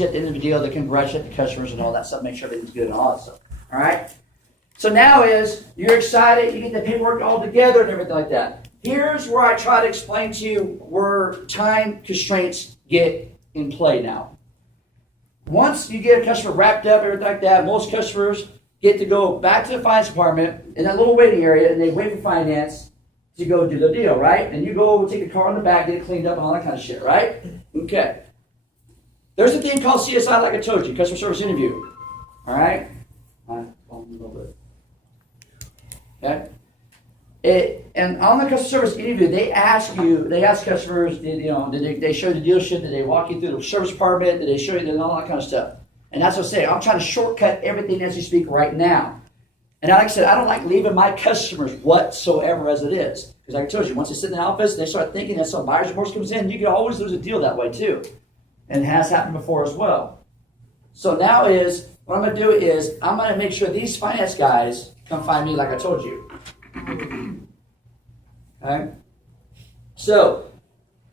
at the end of the deal, they can congratulate the customers and all that stuff, make sure everything's good and all that stuff. All right? So now you're excited, you get the paperwork all together and everything like that. Here's where I try to explain to you where time constraints get in play now. Once you get a customer wrapped up, everything like that, most customers get to go back to the finance department in that little waiting area, and they wait for finance to go do the deal, right? And you go take the car in the back, get it cleaned up and all that kind of shit, right? Okay. There's a thing called CSI, like I told you, customer service interview. All right? Okay? And on the customer service interview, they ask customers, did they show you the dealership? Did they walk you through the service department? Did they show you all that kind of stuff? And that's what I say. I'm trying to shortcut everything as we speak right now. And like I said, I don't like leaving my customers whatsoever as it is. Because like I told you, once they sit in the office, they start thinking that some buyer's remorse comes in, you can always lose a deal that way too. And it has happened before as well. So now what I'm going to do is, I'm going to make sure these finance guys come find me like I told you. Okay? So,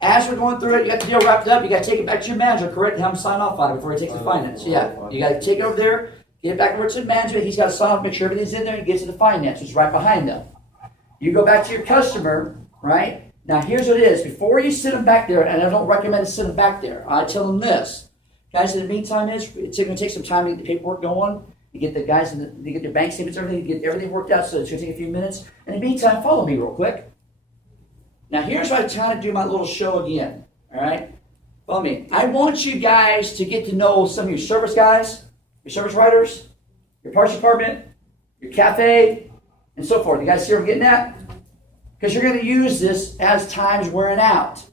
as we're going through it, you got the deal wrapped up, you got to take it back to your manager, correct? Have him sign off on it before he takes the finance. Yeah, you got to take it over there, get it back over to the manager, he's got to sign off, make sure everything's in there, and get to the finance, which is right behind them. You go back to your customer, right? Now, here's what it is. Before you sit them back there, and I don't recommend to sit them back there, I tell them this. Guys, in the meantime, it's going to take some time to get the paperwork going. You get the guys, you get their bank statements, everything, you get everything worked out, so it's going to take a few minutes. In the meantime, follow me real quick. Now, here's what I try to do my little show again, all right? Follow me. I want you guys to get to know some of your service guys, your service writers, your parts department, your cafe, and so forth. You guys see what I'm getting at? Because you're going to use this as time's wearing out.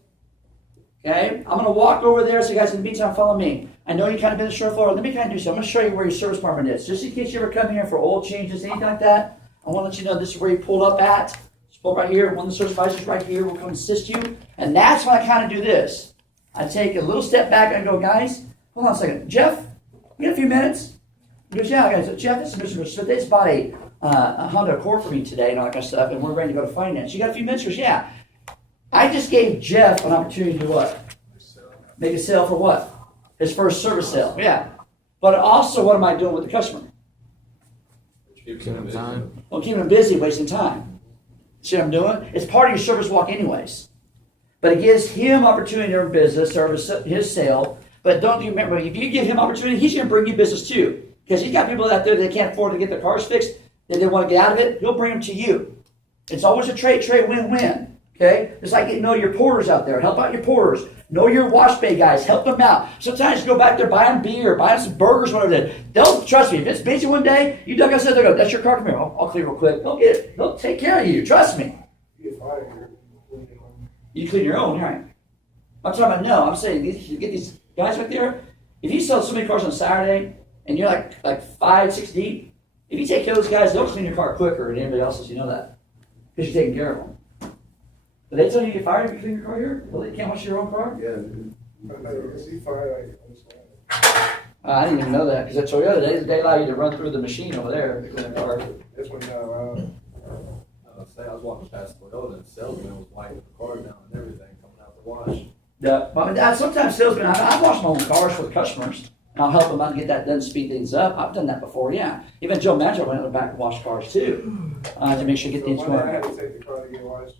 Okay? I'm going to walk over there, so you guys in the meantime follow me. I know you kind of been in the show floor. Let me kind of do something. I'm going to show you where your service department is. Just in case you ever come here for oil changes, anything like that, I want to let you know this is where you pulled up at. Just pull right here. One of the service advisors right here will come assist you. And that's when I kind of do this. I take a little step back and I go, guys, hold on a second. Jeff, you got a few minutes? He goes, yeah. I go, Jeff, this is Mr. Smith. They just bought a Honda Accord for me today and all that kind of stuff, and we're ready to go to finance. You got a few minutes? He goes, yeah. I just gave Jeff an opportunity to what? Make a sale for what? His first service sale. Yeah. But also, what am I doing with the customer? Keeping him time. Well, keeping him busy, wasting time. See what I'm doing? It's part of your service walk anyways. But it gives him opportunity to earn business, service his sale. But don't you remember, if you give him opportunity, he's going to bring you business too. Because he's got people out there that can't afford to get their cars fixed, that they want to get out of it, he'll bring them to you. It's always a trade, win-win. Okay? It's like getting to know your porters out there. Help out your porters. Know your wash bay guys. Help them out. Sometimes you go back there, buy them beer, buy them some burgers, whatever it is. They'll, trust me, if it's busy one day, you duck outside, they'll go, that's your car, come here. I'll clear real quick. They'll get it. They'll take care of you. Trust me. You clean your own, right? I'm talking about, no, I'm saying, you get these guys right there. If you sell so many cars on Saturday, and you're like 5, 6 deep, if you take care of those guys, they'll clean your car quicker than anybody else's. You know that. Because you're taking care of them. But they tell you get fired if you clean your car here? Well, you can't wash your own car? Yeah, dude. I didn't even know that, because I told you the other day, they allow you to run through the machine over there to clean the car. That's when not allowed. I was walking past Toyota and the salesman was wiping the car down and everything coming out the wash. Yeah, but sometimes salesmen, I wash my own cars for the customers. And I'll help them out and get that done, speed things up. I've done that before, yeah. Even Joe Maggio went in the back and washed cars too, to make sure you get things going. I had to take the car to get washed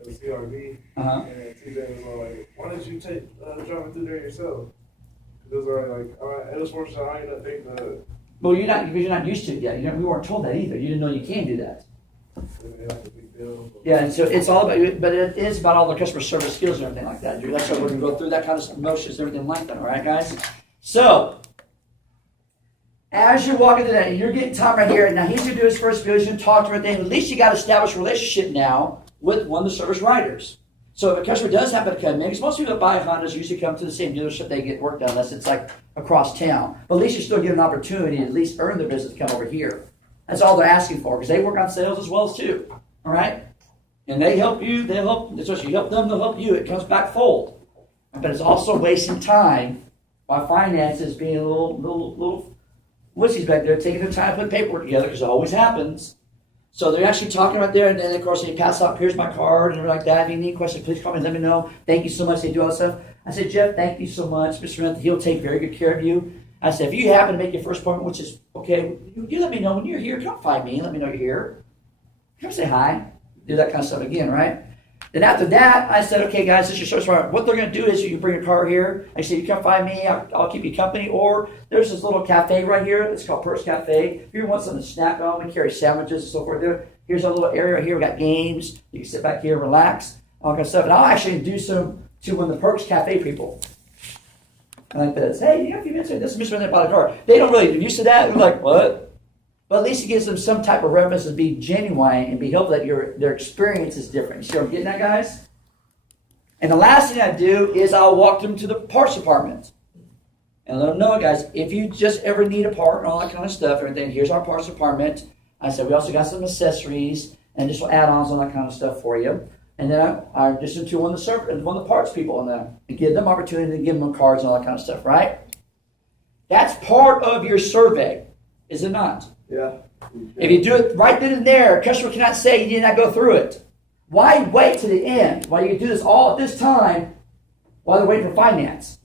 at the CRV, and TJ was all like, "Why didn't you take drive it through there yourself?" It was like, "All right, it was worse than I ended up taking the." Well, you're not used to it yet. We weren't told that either. You didn't know you can do that. Yeah, and so it's all about, but it is about all the customer service skills and everything like that. That's why we're going to go through that kind of emotions and everything like that. All right, guys. So, as you're walking through that, you're getting time right here. Now, he's going to do his first video. He's going to talk to everything. At least you got to establish a relationship now with one of the service writers. So, if a customer does happen to come in, because most people that buy Hondas usually come to the same dealership they get work done, unless it's like across town. But at least you still get an opportunity to at least earn their business to come over here. That's all they're asking for, because they work on sales as well as too. All right? And they help you. They help. So you help them, they'll help you. It comes back fold. But it's also wasting time. While finance is being a little wussies back there, taking their time to put paperwork together, because it always happens. So they're actually talking right there, and then of course they pass out, here's my card, and everything like that. If you need questions, please call me, let me know. Thank you so much. They do all that stuff. I said, Jeff, thank you so much. Mr. Smith, he'll take very good care of you. I said, if you happen to make your first appointment, which is okay, you let me know when you're here. Come find me, let me know you're here. Come say hi. Do that kind of stuff again, right? Then after that, I said, okay, guys, this is your service provider. What they're going to do is you can bring your car here. I said, you come find me. I'll keep you company. Or there's this little cafe right here. It's called Perks Cafe. If you want something to snack on, we carry sandwiches and so forth there. Here's a little area right here. We got games. You can sit back here, relax, all kind of stuff. And I'll actually introduce them to one of the Perks Cafe people. Like this. Hey, you got a few minutes here? This is Mr. Smith bought a car. They don't really get used to that. They're like, what? But at least it gives them some type of reference to be genuine and be helpful that their experience is different. You see what I'm getting at, guys? And the last thing I do is I'll walk them to the parts department. And let them know, guys, if you just ever need a part and all that kind of stuff, everything, here's our parts department. I said, we also got some accessories and just add-ons and all that kind of stuff for you. And then I just to one of the parts people and give them opportunity to give them cards and all that kind of stuff, right? That's part of your survey, is it not? Yeah. If you do it right then and there, a customer cannot say you did not go through it. Why wait to the end? Why you can do this all at this time while they're waiting for finance?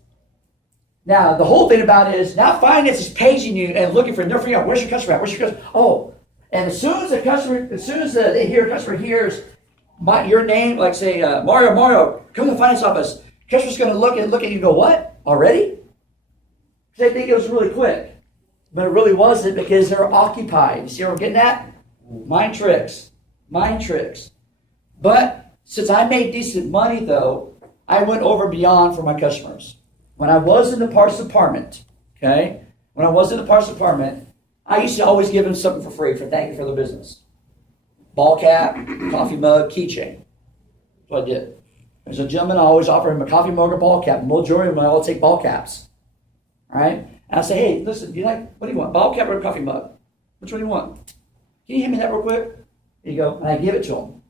Now, the whole thing about it is now finance is paging you and looking for, they're figuring out, where's your customer at? Where's your customer? Oh, and as soon as they hear a customer hears your name, like say, Mario, come to the finance office. Customer's going to look at you and go, what? Already? They think it was really quick. But it really wasn't because they're occupied. You see what I'm getting at? Mind tricks. But since I made decent money, though, I went over and beyond for my customers. When I was in the parts department, I used to always give them something for free for thank you for the business. Ball cap, coffee mug, keychain. That's what I did. There's a gentleman, I always offer him a coffee mug or ball cap. Majority of them, I always take ball caps. All right? And I say, hey, listen, what do you want? Ball cap or a coffee mug? Which one do you want? Can you hand me that real quick? There you go. And I give it to them.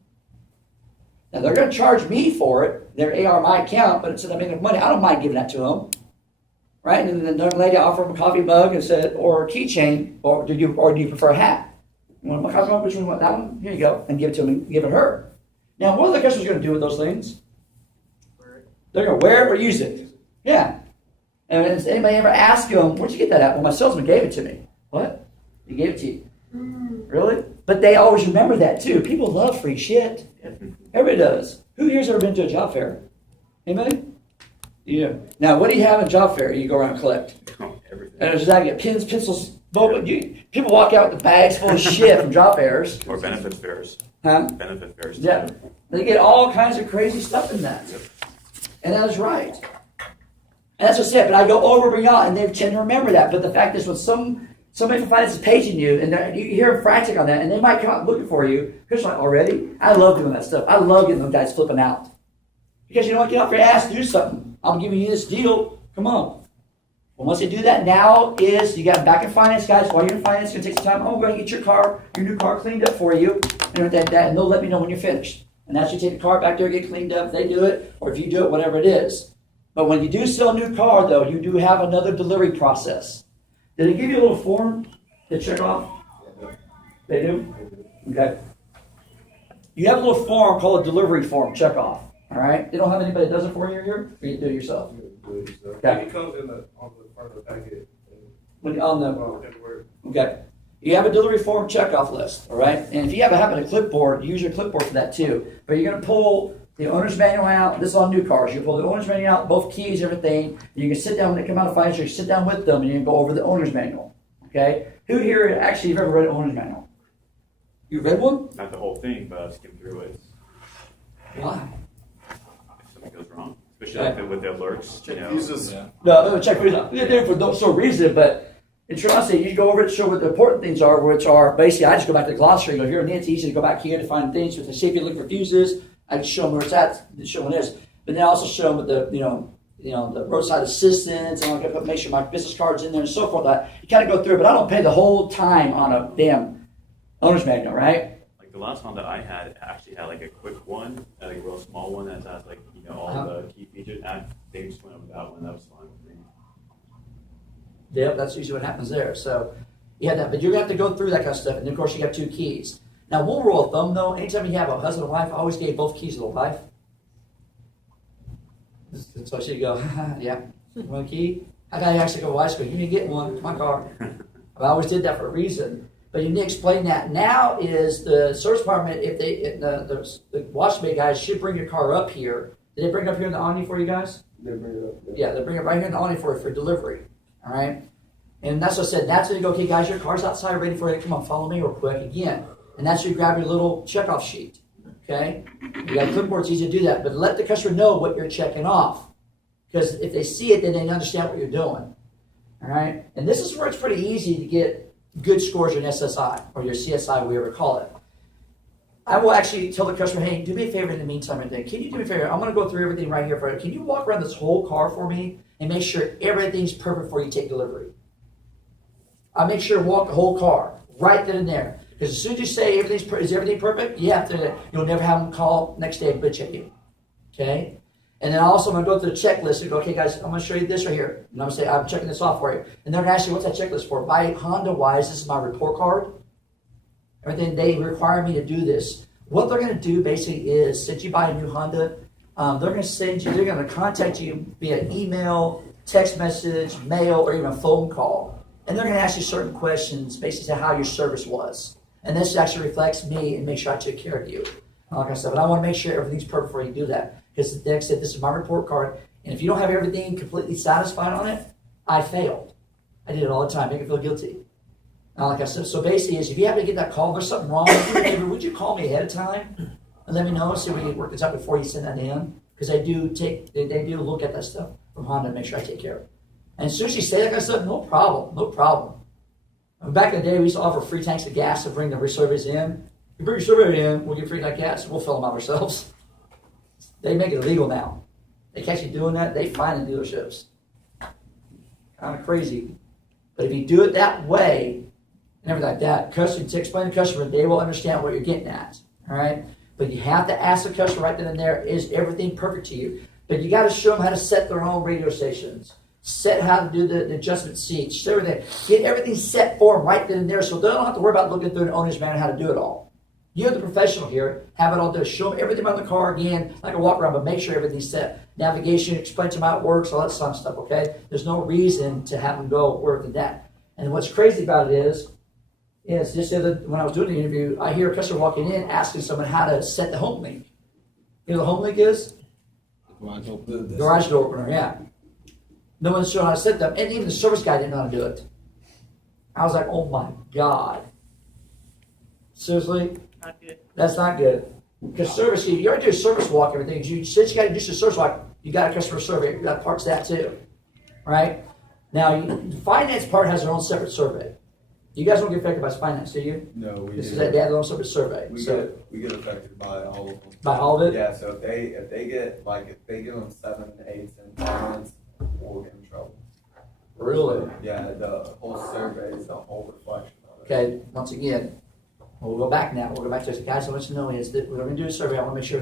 Now, they're going to charge me for it. Their AR my account, but since I make enough money, I don't mind giving that to them. Right? And then the lady offered him a coffee mug and said, or a keychain, or do you prefer a hat? You want my coffee mug? Which one do you want? That one? Here you go. And give it to him and give it her. Now, what are the customers going to do with those things? They're going to wear it or use it. Yeah. And has anybody ever asked them, where'd you get that at? Well, my salesman gave it to me. What? He gave it to you. Really? But they always remember that too. People love free shit. Everybody does. Who here's ever been to a job fair? Anybody? Yeah. Now, what do you have in a job fair? You go around and collect. Everything. And there's that, you get pins, pencils. People walk out with bags full of shit from job fairs. Or benefit fairs. Huh? Benefit fairs. Yeah. They get all kinds of crazy stuff in that. And that is right. And that's what's it. But I go over and beyond, and they tend to remember that. But the fact is, when somebody from finance is paging you, and you hear them frantic on that, and they might come out looking for you, because like, already? I love doing that stuff. I love getting those guys flipping out. Because you know what? Get off your ass, do something. I'm giving you this deal. Come on. Well, once they do that, now is you got them back in finance, guys. While you're in finance, it's going to take some time. I'm going to get your new car cleaned up for you, and they'll let me know when you're finished. And that's you take the car back there, get cleaned up. If they do it, or if you do it, whatever it is. But when you do sell a new car, though, you do have another delivery process. Did they give you a little form to check off? They do? Okay. You have a little form called a delivery form, check off. All right? They don't have anybody that does it for you here? Or you do it yourself? Okay. It comes on the front of the packet. Okay. You have a delivery form checkoff list, all right? And if you have a clipboard, use your clipboard for that too. But you're going to pull the owner's manual out. This is on new cars. You pull the owner's manual out, both keys, everything. And you can sit down when they come out of finance. You sit down with them and you can go over the owner's manual. Okay? Who here actually have ever read an owner's manual? You read one? Not the whole thing, but I've skimmed through it. Why? If something goes wrong, especially like with the alerts. No, check for they're there for no sort of reason, but in Trinity, you go over it, show what the important things are, which are basically, I just go back to the glossary, go here, and it's easy to go back here to find things. If they say if you look for fuses, I can show them where it's at, show when it is. But then I also show them with the, the roadside assistance, and I'm going to make sure my business card's in there and so forth. You kind of go through it, but I don't pay the whole time on a damn owner's manual, right? Like the last one that I had actually had like a quick one, like a real small one that has like, all the key features. And they just went over that one. That was fine with me. Yep, that's usually what happens there. So you have that, but you're going to have to go through that kind of stuff. And of course, you have two keys. Now, one rule of thumb, though, anytime you have a husband and wife, I always gave both keys to the wife. So she'd go, yeah, one key. I got to actually go, wife, go, you need to get one, my car. I always did that for a reason. But you need to explain that. Now is the service department, if they, the watchman guys should bring your car up here. Did they bring it up here in the Omni for you guys? They bring it up. Yeah, they bring it right here in the Omni for delivery. All right? And that's what I said. That's when you go, okay, guys, your car's outside ready for you. Come on, follow me real quick again. And that's where you grab your little checkoff sheet. Okay? You got clipboard, it's easy to do that. But let the customer know what you're checking off. Because if they see it, then they understand what you're doing. All right? And this is where it's pretty easy to get good scores in SSI or your CSI, whatever you call it. I will actually tell the customer, hey, do me a favor in the meantime. Can you do me a favor? I'm going to go through everything right here for you. Can you walk around this whole car for me and make sure everything's perfect before you take delivery? I'll make sure to walk the whole car right then and there. Because as soon as you say is everything perfect, you'll never have them call next day and bitch at you. Okay? And then also I'm going to go through the checklist and go, okay, guys, I'm going to show you this right here. And I'm going to say, I'm checking this off for you. And they're going to ask you, what's that checklist for? By Honda-wise, this is my report card. Everything, they require me to do this. What they're going to do basically is, since you buy a new Honda, they're going to contact you via email, text message, mail, or even a phone call. And they're going to ask you certain questions, basically how your service was. And this actually reflects me and make sure I took care of you. Like I said, but I want to make sure everything's perfect before you do that. Because like I said, this is my report card. And if you don't have everything completely satisfied on it, I failed. I did it all the time, make me feel guilty. Like I said, so basically is if you happen to get that call, there's something wrong with you, would you call me ahead of time and let me know so we can work this out before you send that in? Because they do look at that stuff from Honda and make sure I take care of it. And as soon as you say that kind of stuff, no problem. And back in the day, we used to offer free tanks of gas to bring the surveys in. You bring your survey in, we'll get free tank gas, we'll fill them out ourselves. They make it illegal now. They catch you doing that, they fine the dealerships. Kind of crazy. But if you do it that way, and everything like that, to explain to the customer, they will understand what you're getting at. All right? But you have to ask the customer right then and there, is everything perfect to you? But you got to show them how to set their own radio stations. Set how to do the adjustment seats. Everything. Get everything set for them right then and there so they don't have to worry about looking through an owner's manual how to do it all. You're the professional here. Have it all done. Show them everything about the car again, like a walk around, but make sure everything's set. Navigation, explain to them how it works, all that fun stuff, okay? There's no reason to have them go work than that. And what's crazy about it is just when I was doing the interview, I hear a customer walking in asking someone how to set the home link. You know what the home link is? Garage door opener, yeah. No one's showing how to set them, and even the service guy didn't know how to do it. I was like, oh my God. Seriously? Not good. That's not good. Because service, you already do a service walk, everything. Since you got to do some service walk, you got a customer survey. You got parts of that too. Right? Now, the finance part has their own separate survey. You guys don't get affected by finance, do you? No, we This do. is they have their own separate survey. We get affected by all of them. By all of it? Yeah, so if they give them 7, 8, and finance, we'll get in trouble. Really? Yeah, the whole survey is a whole reflection of it. Okay, once again, we'll go back now. We'll go back to this. Guys, I want you to know is that we're going to do a survey. I want to make sure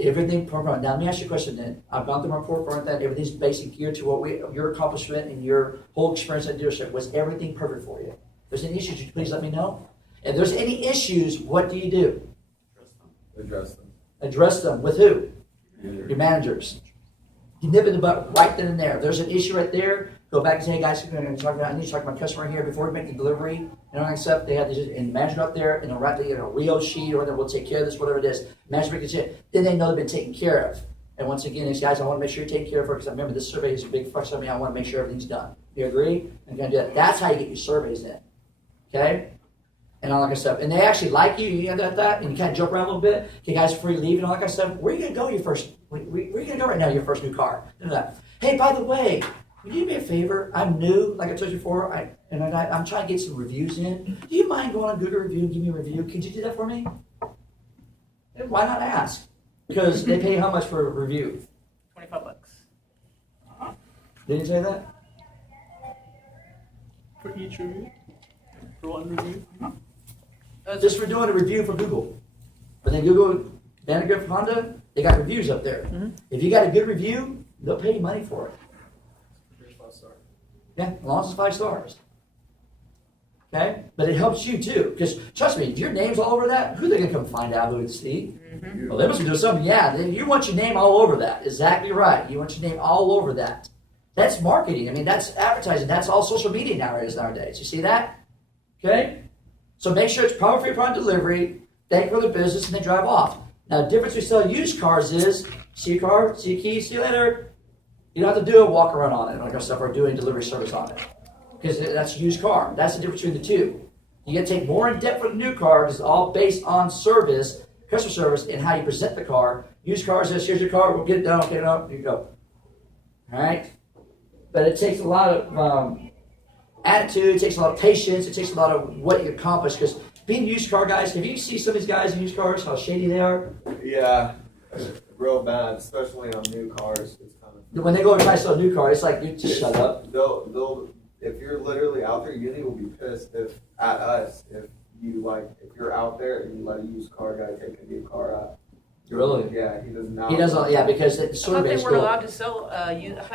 everything perfect. Now, let me ask you a question then. I've gone through my report for that. Everything's basic geared to your accomplishment and your whole experience at dealership. Was everything perfect for you? If there's any issues, would you please let me know? If there's any issues, what do you do? Address them. Address them with who? Either. Your managers. You nip it in the butt right then and there. If there's an issue right there, go back and say, hey guys, I need to talk to my customer here before we make the delivery. And all that stuff, they have this and manager up there and they'll write a Rio sheet or we'll take care of this, whatever it is. Manager gets it. Then they know they've been taken care of. And once again, these guys, I want to make sure you take care of her because I remember this survey is a big fuss on me. I want to make sure everything's done. You agree? I'm going to do that. That's how you get your surveys in. Okay? And all that kind of stuff. And they actually like you. You got that, and you kind of joke around a little bit. Okay, guys, before you leave and all that kind of stuff, where are you going to go where are you going to go right now, your first new car? Hey, by the way, would you do me a favor? I'm new, like I told you before, I'm trying to get some reviews in. Do you mind going on Google Review and give me a review? Could you do that for me? And why not ask? Because they pay how much for a review? $25 Didn't you say that? for each review. For one review. Just for doing a review for Google. But then Google, Vandergrift Honda, they got reviews up there. Mm-hmm. If you got a good review, they'll pay you money for it. Here's 5 star. Yeah, as long as it's 5 stars. Okay? But it helps you too. Because trust me, if your name's all over that, who are they going to come find out who it's Steve? Well, they must be doing something. Yeah, you want your name all over that. Exactly right. You want your name all over that. That's marketing. I mean, that's advertising. That's all social media nowadays. You see that? Okay? So make sure it's power free upon delivery, thank for the business, and then drive off. Now, the difference we sell used cars is, see a car, see a key, see you later. You don't have to do a walk around on it, like our stuff, or doing delivery service on it. Because that's a used car. That's the difference between the two. You got to take more in depth for the new car, because it's all based on service, customer service, and how you present the car. Used cars is, here's your car, we'll get it done, get it up, you go. All right? But it takes a lot of attitude, it takes a lot of patience, it takes a lot of what you accomplish. Because being used car guys, have you seen some of these guys in used cars, how shady they are? Yeah, real bad, especially on new cars. It's kind of. When they go and try to sell a new car, it's like, dude, just shut up. They'll if you're literally out there, Uni will be pissed at us if you're out there and you let a used car guy take a new car out. Really? Yeah, he does not. He doesn't, yeah, because the I thought they surveys weren't go. allowed to sell,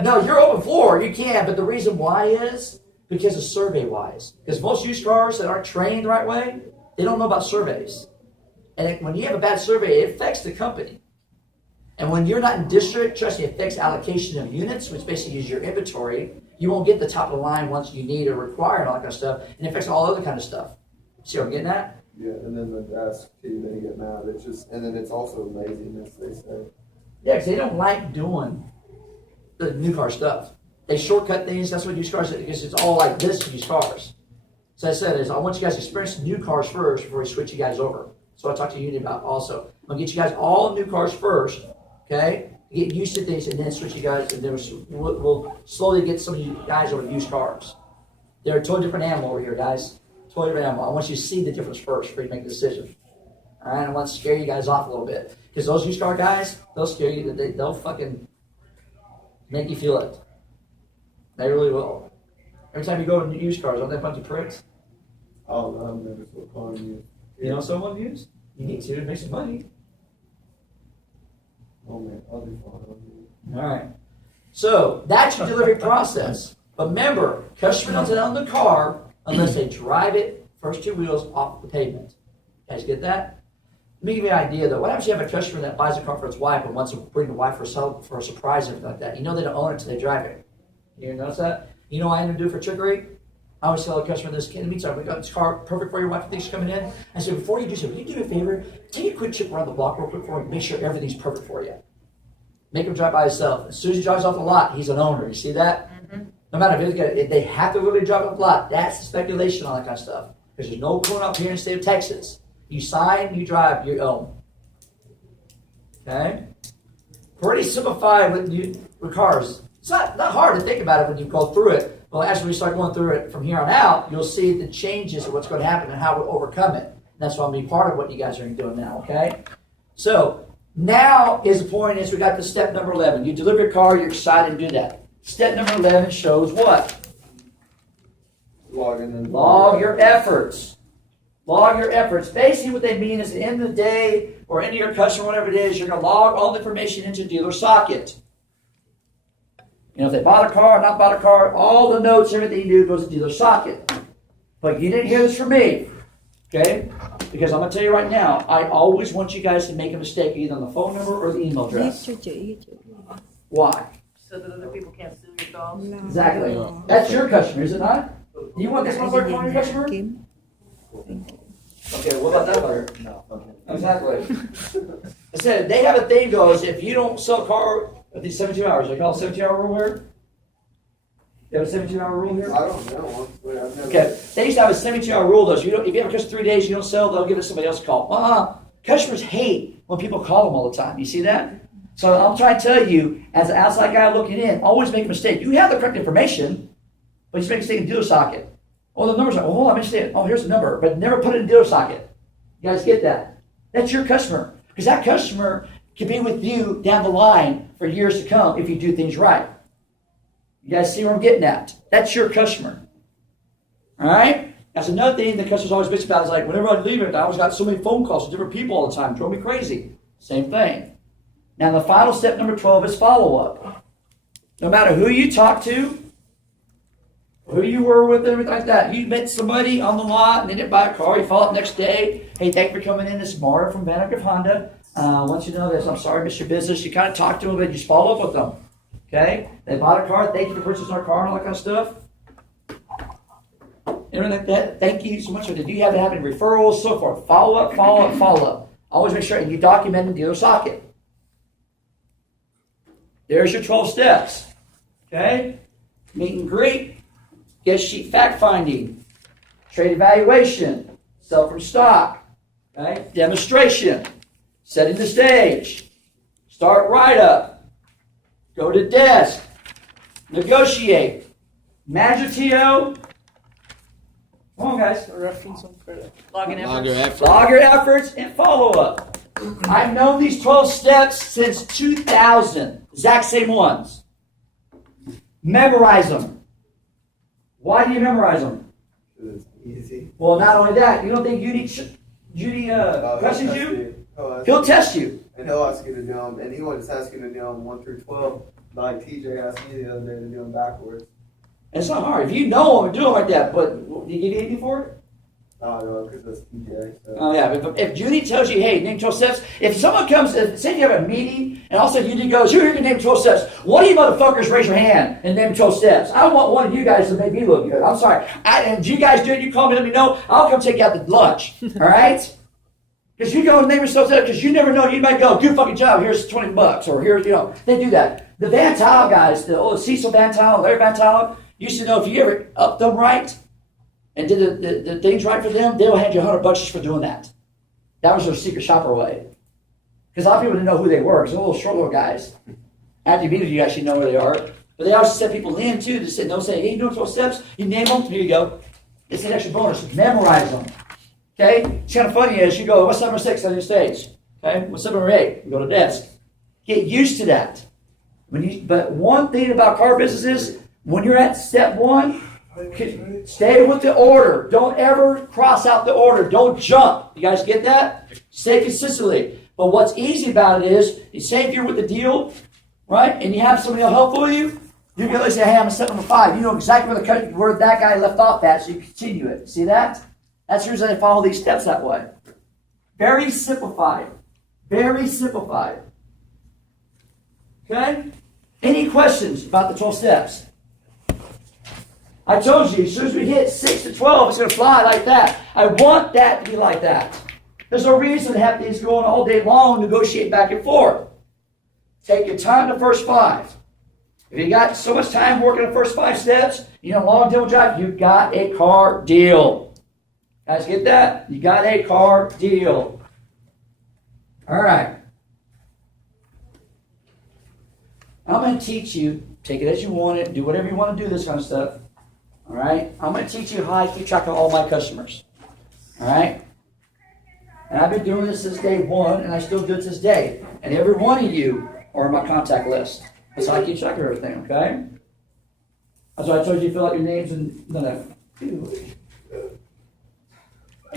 No, you're open floor, you can, but the reason why is because of survey wise. Because most used cars that aren't trained the right way, they don't know about surveys. And when you have a bad survey, it affects the company. And when you're not in district, trust me, it affects allocation of units, which basically is your inventory. You won't get the top of the line once you need or require and all that kind of stuff. And it affects all other kind of stuff. See what I'm getting at? Yeah, and then the desk too, then you get mad. It's just, and then it's also laziness, they say. Yeah, because they don't like doing the new car stuff. They shortcut things. That's what used cars, because it's all like this used cars. So I said, I want you guys to experience new cars first before we switch you guys over. So I talked to you about also. I'm going to get you guys all new cars first, okay? Get used to things and then switch you guys, and then we'll slowly get some of you guys over to used cars. They're a totally different animal over here, guys. Totally different animal. I want you to see the difference first before you make a decision. All right? I want to scare you guys off a little bit. Because those used car guys, they'll scare you. They'll fucking make you feel it. They really will. Every time you go to used cars, aren't they a bunch of pricks? Oh, I'm never so calling you. You know someone used? You need to make some money. Oh man, I'll be fine. All right. So that's your delivery process. But remember, customer doesn't own the car unless they drive it first two wheels off the pavement. You guys get that? Let me give you an idea though. What happens if you have a customer that buys a car for his wife and wants to bring the wife for a surprise or anything like that? You know they don't own it until they drive it. You notice that? You know what I end up doing for trickery? I always tell a customer this, in the meantime, we got this car perfect for your wife, thinks she's coming in. I said, before you do so, will you do me a favor? Take a quick trip around the block real quick for him, make sure everything's perfect for you. Make him drive by himself. As soon as he drives off the lot, he's an owner. You see that? Mm-hmm. No matter if they have to really drive off the lot, that's the speculation on that kind of stuff. Because there's no pulling up here in the state of Texas. You sign, you drive, you own. Okay? Pretty simplified with cars. It's not hard to think about it when you go through it. Well, as we start going through it from here on out, you'll see the changes of what's going to happen and how we'll overcome it. And that's why I'm going to be part of what you guys are doing now, okay? So, now is the point is we got the step number 11. You deliver your car, you're excited to do that. Step number 11 shows what? Log your efforts. Log your efforts. Basically what they mean is at the end of the day, or end of your customer, whatever it is, you're going to log all the information into dealer socket. You know, if they bought a car, not bought a car, all the notes, everything you do goes to dealer socket. But you didn't hear this from me, okay? Because I'm going to tell you right now, I always want you guys to make a mistake either on the phone number or the email address. Why? so that other people can't sue your dogs. Exactly. That's your customer, is it not? You want this one to call your customer? Okay, what about that butter? No. Exactly. I said, they have a thing goes, if you don't sell a car at these 72 hours, they call it 72-hour rule here? You have a 72-hour rule here? I don't know. Honestly, I've never. Okay. They used to have a 72-hour rule though. So if you have a customer 3 days, you don't sell, they'll give it somebody else a call. Customers hate when people call them all the time. You see that? So I'm trying to tell you, as an outside guy looking in, always make a mistake. You have the correct information, but you make a mistake in dealer socket. Oh, the numbers are, I understand. Oh, here's the number, but never put it in dealer socket. You guys get that? That's your customer. Because that customer can be with you down the line for years to come if you do things right. You guys see where I'm getting at? That's your customer. All right? That's another thing the customers always bitch about is like, whenever I leave it, I always got so many phone calls from different people all the time. It drove me crazy. Same thing. Now, the final step, number 12, is follow-up. No matter who you talk to, who who you were with, and everything like that. You met somebody on the lot and they didn't buy a car. You follow up next day. Hey, thank you for coming in. This is Mario from Bannock Honda. I want you to know this. I'm sorry, Mr. Business. You kind of talk to them, but just follow up with them. Okay? They bought a car. Thank you for purchasing our car and all that kind of stuff. Everything like that. Thank you so much. Do you have to have any referrals, so forth? Follow up, follow up, follow up. Always make sure and you document in dealer socket. There's your 12 steps. Okay? Meet and greet, guest sheet fact finding, trade evaluation, sell from stock, okay? Demonstration, setting the stage, start write up, go to desk, negotiate, manage your TO. Come on, guys. Reference on credit. Login Logger efforts. effort. Log your efforts and follow up. I've known these 12 steps since 2000. Exact same ones. Memorize them. Why do you memorize them? It's easy. Well, not only that, you don't think Judy questions you? He'll test you. And he'll ask you to do them, and he was asking to do them 1 through 12, like TJ asked me the other day to do them backwards. It's not hard. If you know them, do them like that. But did you give you anything for it? Oh, no, because that's TJ. So. Oh, yeah. If Judy tells you, hey, name 12 steps, if someone comes, say you have a meeting, and all of a sudden Judy goes, you can name 12 steps. One of you motherfuckers raise your hand and name 12 steps. I want one of you guys to make me look good. I'm sorry. And you guys do it, you call me, let me know. I'll come take you out to lunch. All right? Because you go and name yourself steps, because you never know. You might go, good fucking job, here's $20. Or here's, they do that. The Van Tile guys, the old Cecil Van Tile, Larry Van Tile, used to know if you ever upped them right, and did the things right for them, they'll hand you $100 just for doing that. That was their secret shopper way. Because a lot of people didn't know who they were, because they're little short little guys. After you meet them, you actually know where they are. But they always set people in too. They'll say, hey, you doing 12 steps? You name them, here you go. It's an extra bonus. Memorize them. Okay? It's kind of funny as you go, what's number 6 on your stage? Okay? What's number 8? You go to desk. Get used to that. But one thing about car business is, when you're at step 1, stay with the order. Don't ever cross out the order. Don't jump. You guys get that? Stay consistently. But what's easy about it is, say if you're with the deal, right, and you have somebody else help for you, you can really say, hey, I'm a step number 5. You know exactly where that guy left off at, so you continue it. See that? That's the reason I follow these steps that way. Very simplified. Very simplified. Okay? Any questions about the 12 steps? I told you, as soon as we hit 6 to 12, it's going to fly like that. I want that to be like that. There's no reason to have things going all day long, negotiate back and forth. Take your time the first 5. If you got so much time working the first 5 steps, long demo drive, you got a car deal. Guys, get that? You got a car deal. All right. I'm going to teach you, take it as you want it, do whatever you want to do, this kind of stuff. All right? I'm going to teach you how I keep track of all my customers. All right? And I've been doing this since day 1, and I still do it to this day. And every one of you are on my contact list. That's how I keep track of everything, okay? That's why I told you to fill out your names and no. You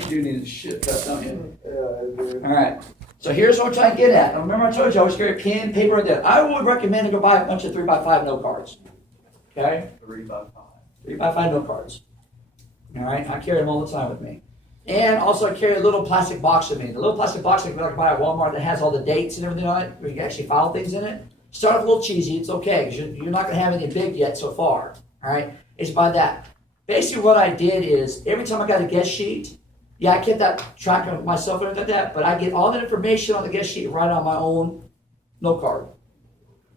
do need to shit that, don't you? Yeah, I do. All right. So here's what I'm trying to get at. Now, remember I told you I always carry pen, paper, and that. I would recommend to go buy a bunch of 3x5 note cards. Okay? 3x5. 3x5 note cards. All right? I carry them all the time with me. And also I carry a little plastic box with me. The little plastic box that you can buy at Walmart that has all the dates and everything on it, where you can actually file things in it. Start off a little cheesy. It's okay, because you're not going to have anything big yet so far. All right? It's by that. Basically what I did is, every time I got a guest sheet, I kept that track of myself and everything like that, but I get all that information on the guest sheet right on my own note card.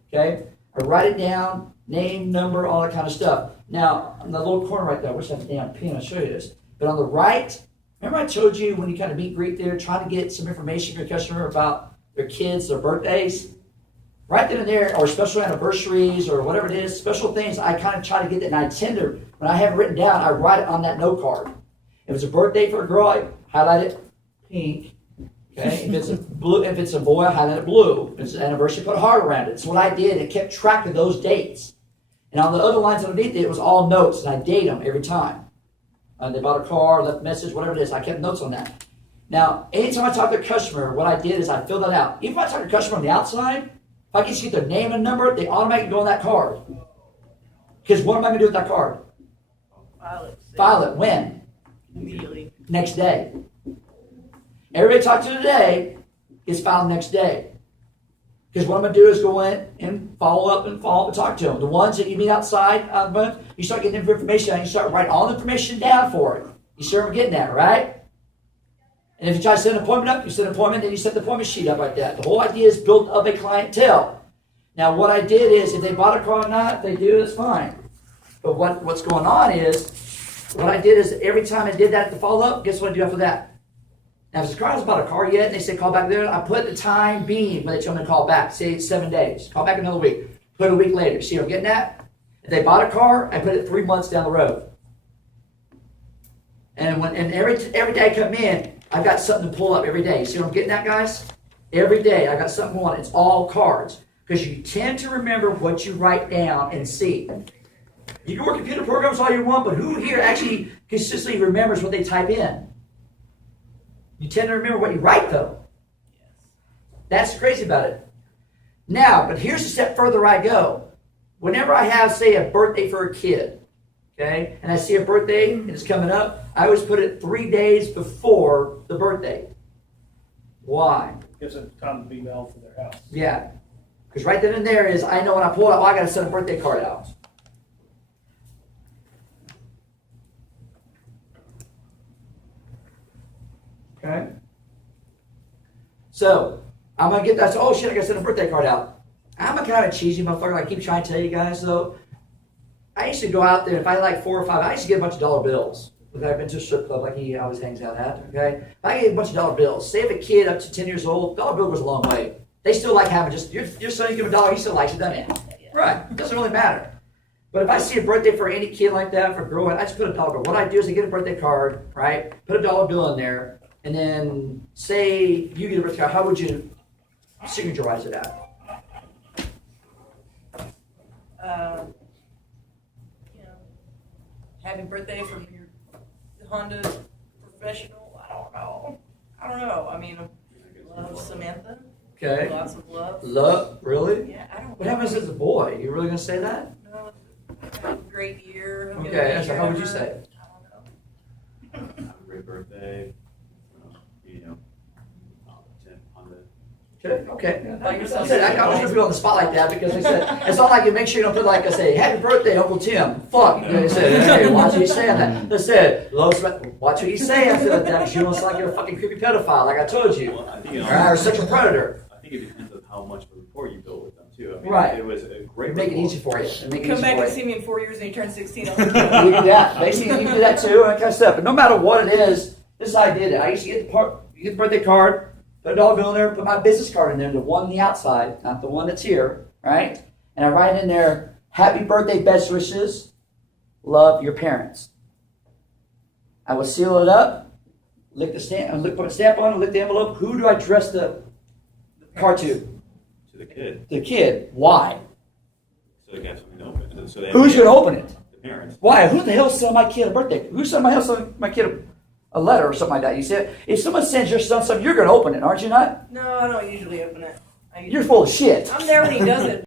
Okay? I write it down, name, number, all that kind of stuff. Now, in the little corner right there, I wish I had a damn pen, I'll show you this. But on the right, remember I told you when you kind of meet and greet there, trying to get some information from your customer about their kids, their birthdays? Right then and there, or special anniversaries, or whatever it is, special things, I kind of try to get that, and I tend to, when I have it written down, I write it on that note card. If it's a birthday for a girl, I highlight it pink. Okay. If it's a blue, if it's a boy, I highlight it blue. If it's an anniversary, put a heart around it. It's what I did. It kept track of those dates. And on the other lines underneath it was all notes, and I date them every time. They bought a car, left a message, whatever it is. I kept notes on that. Now, anytime I talk to a customer, what I did is I filled that out. Even if I talk to a customer on the outside, if I can see their name and number, they automatically go on that card. Because what am I going to do with that card? File it when? Immediately. Next day. Everybody talk to today is filed next day. Because what I'm going to do is go in and follow up and talk to them. The ones that you meet outside, you start getting information and you start writing all the information down for it. You start getting that, right? And if you try to set an appointment up, you set an appointment, then you set the appointment sheet up like that. The whole idea is build up a clientele. Now, what I did is, if they bought a car or not, if they do, it's fine. But what's going on is, what I did is, every time I did that to follow up, guess what I do after that? Now, if the car hasn't bought a car yet, and they say call back there, I put the time being when they tell me to call back. Say it's 7 days. Call back another week. Put it a week later. See what I'm getting at? If they bought a car, I put it 3 months down the road. And every day I come in, I've got something to pull up every day. You see what I'm getting at, guys? Every day I got something going. It's all cards. Because you tend to remember what you write down and see. You can work computer programs all you want, but who here actually consistently remembers what they type in? You tend to remember what you write, though. That's crazy about it. Now, but here's a step further I go. Whenever I have, say, a birthday for a kid, okay, and I see a birthday and it's coming up, I always put it 3 days before the birthday. Why? Gives them time to be mailed for their house. Yeah. Because right then and there is, I know when I pull it out, I got to send a birthday card out. Okay? So, I'm going to get that. So, oh shit, I got to send a birthday card out. I'm a kind of cheesy motherfucker. I keep trying to tell you guys, though. I used to go out there, if I had like 4 or 5, I used to get a bunch of dollar bills. Because I've been to a strip club like he always hangs out at, okay? If I get a bunch of dollar bills, say if a kid up to 10 years old, dollar bill goes a long way. They still like having just, your son, you give him $1, he still likes it, doesn't he? Right. It doesn't really matter. But if I see a birthday for any kid like that, for a girl, I just put a dollar bill. What I do is I get a birthday card, right? Put a dollar bill in there, and then say you get a birthday card, how would you signaturize it at? Happy birthday from your Honda professional. I don't know. I mean, love Samantha. Okay. Lots of love. Love? Really? Yeah, I don't. What happens as a boy? You really gonna say that? No, had a great year. Hope you Okay, have a so great how would you year say it? I don't know. Have a great birthday. You know, on the. Okay. Like yourself. I said, I was going to be on the spot like that because they said, it's not like you make sure you don't put like, I say, happy birthday, Uncle Tim. Fuck. You know, they said, hey, watch what you say on that. They said, watch what you say after that because you don't sound like you're a fucking creepy pedophile, like I told you. Well, I think, Or a sexual predator. I think it depends on how much of a rapport you build with them too. I mean, Right. It was a great. Make it rapport. easy for you. And make it Come easy back for and you. see me in 4 years and you turn 16. You can do that. Basically, you can do that too, and that kind of stuff. But no matter what it is, this is how I did it. I used to get the birthday card, put a dollar bill in there, put my business card in there, the one on the outside, not the one that's here, right? And I write in there, happy birthday, best wishes, love your parents. I will seal it up, lick the stamp, put a stamp on it, lick the envelope. Who do I address the card to? To the kid, The kid. Why? so they have something to open. So they Who's going to open it? The parents. Why? Who the hell sent my kid a birthday? Who sent my kid a letter or something like that? You said, if someone sends your son something, you're going to open it, aren't you not? No, I don't usually open it. You're full of shit. I'm there when he does it.